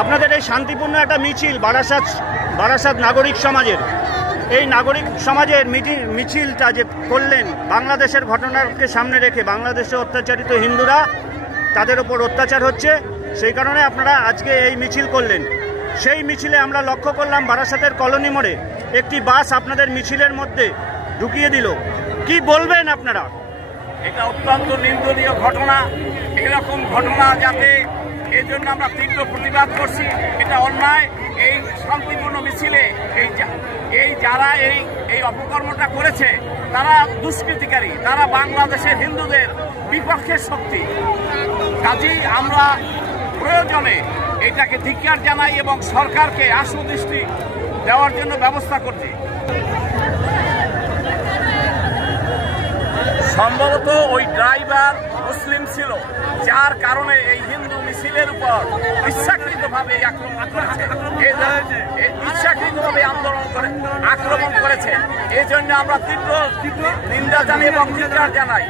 আপনাদের এই শান্তিপূর্ণ একটা মিছিল বারাসাত নাগরিক সমাজের, এই নাগরিক সমাজের মিছিলটা যে করলেন বাংলাদেশের ঘটনাকে সামনে রেখে, বাংলাদেশে অত্যাচারিত হিন্দুরা, তাদের ওপর অত্যাচার হচ্ছে, সেই কারণে আপনারা আজকে এই মিছিল করলেন। সেই মিছিলে আমরা লক্ষ্য করলাম বারাসাতের কলোনি মোড়ে একটি বাস আপনাদের মিছিলের মধ্যে ঢুকিয়ে দিল। কি বলবেন আপনারা? এটা অত্যন্ত নিন্দনীয় ঘটনা। এরকম ঘটনা যাতে, এই জন্য আমরা তীব্র প্রতিবাদ করছি। এটা অন্যায়। এই শান্তিপূর্ণ মিছিলে যারা এই অপকর্মটা করেছে তারা দুষ্কৃতিকারী, তারা বাংলাদেশের হিন্দুদের বিপক্ষের শক্তি। কাজেই আমরা প্রয়োজনে এটাকে ধিক্কার জানাই এবং সরকারকে আশু দৃষ্টি দেওয়ার জন্য ব্যবস্থা করছি। সম্ভবত ওই ড্রাইভার মুসলিম ছিল, যার কারণে এই হিন্দু মিছিলের উপর ইচ্ছাকৃতভাবে আক্রমণ করেছে। এই জন্য আমরা তীব্র নিন্দা জানাই এবং ধিক্কার জানাই।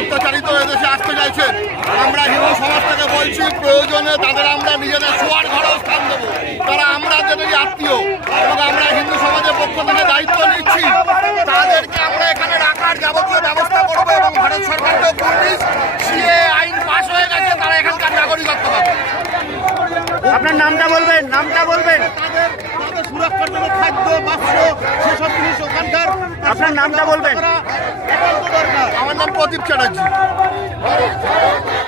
অত্যাচারিত এদেশে আসতে চাইছেন, আমরা হিন্দু সমাজ থেকে বলছি প্রয়োজনে তাদের আমরা নিজেদের শোয়ার ঘরেও স্থান দেবো। তারা আমরা যাদের আত্মীয় এবং আমরা হিন্দু সমাজের পক্ষ থেকে দায়িত্ব নিচ্ছি, তাদেরকে আমরা এখানে রাখার যাবতীয় ব্যবস্থা করবো এবং ভারত সরকারকে পুলিশ সিএ আইন পাশ হয়ে গেছে, তারা এখানকার নাগরিকত্ব পাবে। আপনার নামটা বলবেন? তাদের সুরক্ষার জন্য খাদ্য, বস্ত্র, সেসব জিনিস ওখানকার। আপনার নামটা বলবেন? আমার নাম প্রদীপ চ্যাটার্জি।